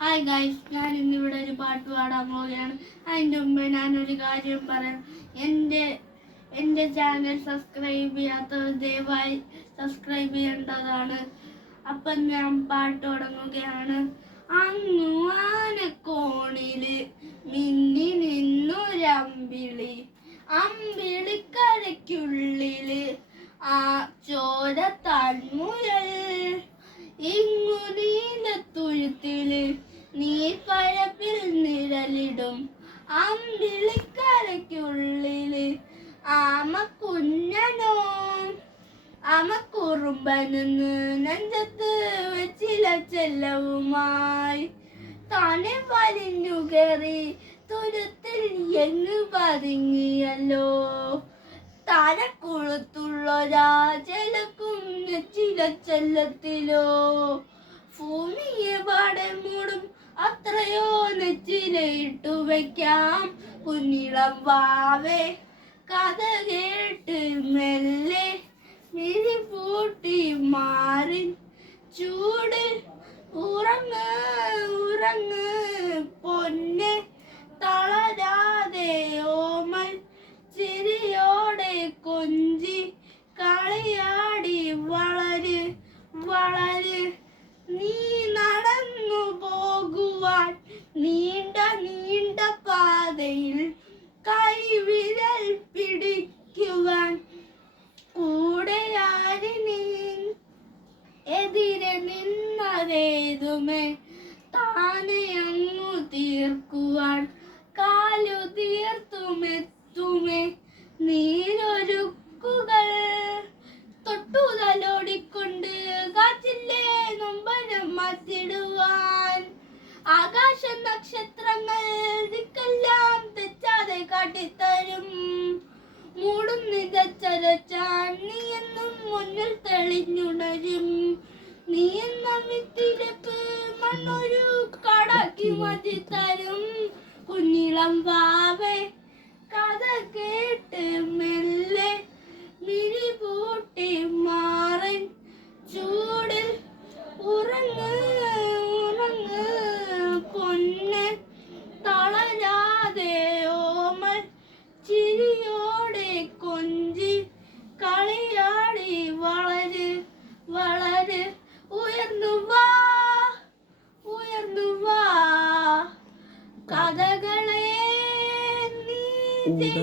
Hi guys ഞാൻ ഇന്നിവിടെ ഒരു പാട്ട് പാടാൻ പോവുകയാണ്. അതിന്റെ മുമ്പ് ഞാനൊരു കാര്യം പറയാം. എന്റെ എന്റെ ചാനൽ സബ്സ്ക്രൈബ് ചെയ്യാത്തവർ ദയവായി സബ്സ്ക്രൈബ് ചെയ്യേണ്ടതാണ്. അപ്പം ഞാൻ പാട്ട് തുടങ്ങുകയാണ്. അങ്ങു ആനക്കോണിൽ മിന്നി നിന്നൊരമ്പിളി അമ്പിളിക്കരയ്ക്കുള്ളിൽ ആ കുറുമ്പനെന്ന് നെഞ്ചത്ത് വെച്ചില ചെല്ലവുമായി. താനെ വലിഞ്ഞു കയറി തുരുത്തിൽ എങ്ങ് പതുങ്ങിയല്ലോ. തലക്കുളത്തുള്ളൊരാ രാജലക്കും നെച്ചില ചെല്ലത്തിലോ. ഭൂമിയെ പാടെ മൂടും അത്രയോ നെച്ചിലയിട്ടു വയ്ക്കാം കുഞ്ഞിളം വാവേ കഥ കേട്ട് മെല്ലെ ചൂട്. ഉറങ്ങ് ഉറങ്ങ്. പൊന്നെ തളരാതെ ഓമൽ ചിരിയോടെ കൊഞ്ചി കളിയാടി വളര് വളര്. നീ നടന്നു പോകുവാൻ നീണ്ട നീണ്ട പാതയിൽ കൈവിരൽ പിടിക്കുവാൻ കൂടെ ആരിനീ എതിരെ നിന്നതേതുമേ? താനെ അങ്ങു തീർക്കുവാൻ കാലു തീർത്തുമെത്തുമേ? നീരൊരുക്കുകൾ തൊട്ടുതലോടിക്കൊണ്ട് കാറ്റില്ലേ നൊമ്പരം മാറ്റിടുവാൻ. ആകാശ നക്ഷത്രങ്ങൾ ദിക്കെല്ലാം തെറ്റാതെ കാട്ടിത്തരും. മൂടും നിതച്ചരച്ചാൻ നീ മുന്നിൽ തെളിഞ്ഞുണരും. നീ എന്ന വിത്തിരപ്പ് മണ്ണൊരു കടക്കി മതി തരും. കുഞ്ഞിളം വാവേ കഥ കേട്ട് കഥകളെ നീ